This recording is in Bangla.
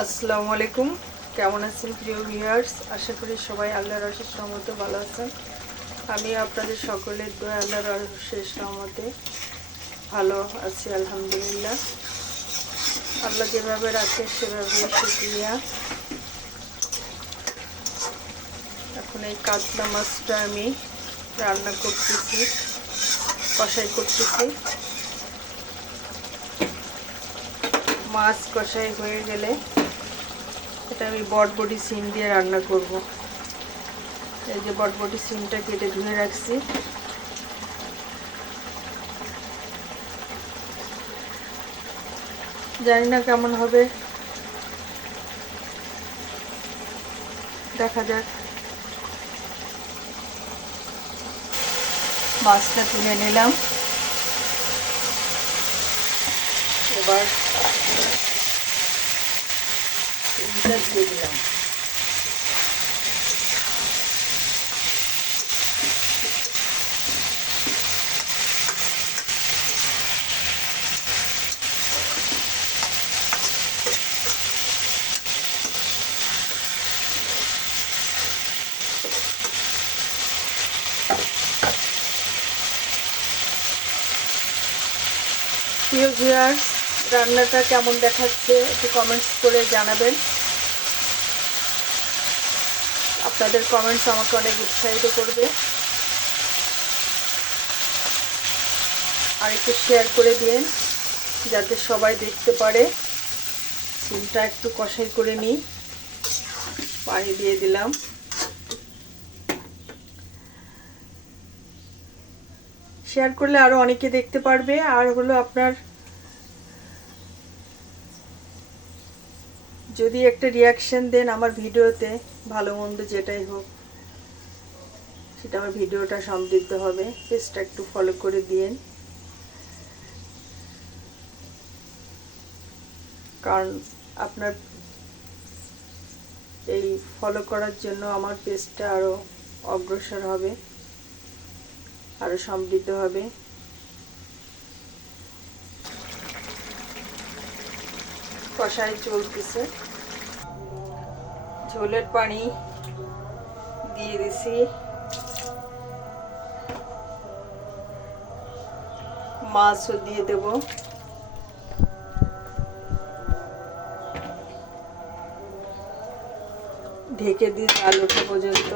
আসসালামু আলাইকুম। কেমন আছেন প্রিয় ভিউয়ার্স? আশা করি সবাই আল্লাহর অশেষ রহমতে ভালো আছেন। আমি আপনাদের সকলের দোয়া আল্লাহর অশেষ রহমতে ভালো আছি আলহামদুলিল্লাহ। আল্লাহ যেভাবে রাখে সেভাবে শুকরিয়া। এখন এই কাতলা মাছটা আমি রান্না করতেছি, কষাই করতেছি। মাছ কষাই হয়ে গেলে এটা আমি বটবটি সিম দিয়ে রান্না করব। এই যে বটবটি সিমটা কেটে ধুয়ে রাখছি। জানি না কেমন হবে, দেখা যাক। মাছটা তুলে নিলাম, এবার সিমটা দিয়ে দিলাম। প্রিয় ভিউয়ার্স, রান্নাটা কেমন দেখাচ্ছে একটু কমেন্টস করে জানাবেন। আপনাদের কমেন্টস আমাকে অনেক উৎসাহিত করবে। আর একটু শেয়ার করে দিন যাতে সবাই দেখতে পারে। সিমটা একটু কষাই করে নিই, পানি দিয়ে দিলাম। শেয়ার করলে আরও অনেকে দেখতে পারবে। আর হলো আপনার যদি একটা রিয়াকশন দেন আমার ভিডিওতে, ভালো মন্দ যেটাই হোক, সেটা আমার ভিডিওটা সমৃদ্ধ হবে। পেজটা একটু ফলো করে দিন, কারণ আপনার এই ফলো করার জন্য আমার পেজটা আরও অগ্রসর হবে, আরও সমৃদ্ধ হবে। কষাই চলতেছে, ঝোলের পানি দিয়ে দিছি। মাছও দিয়ে দেব। ঢেকে দিই জাল ওঠা পর্যন্ত।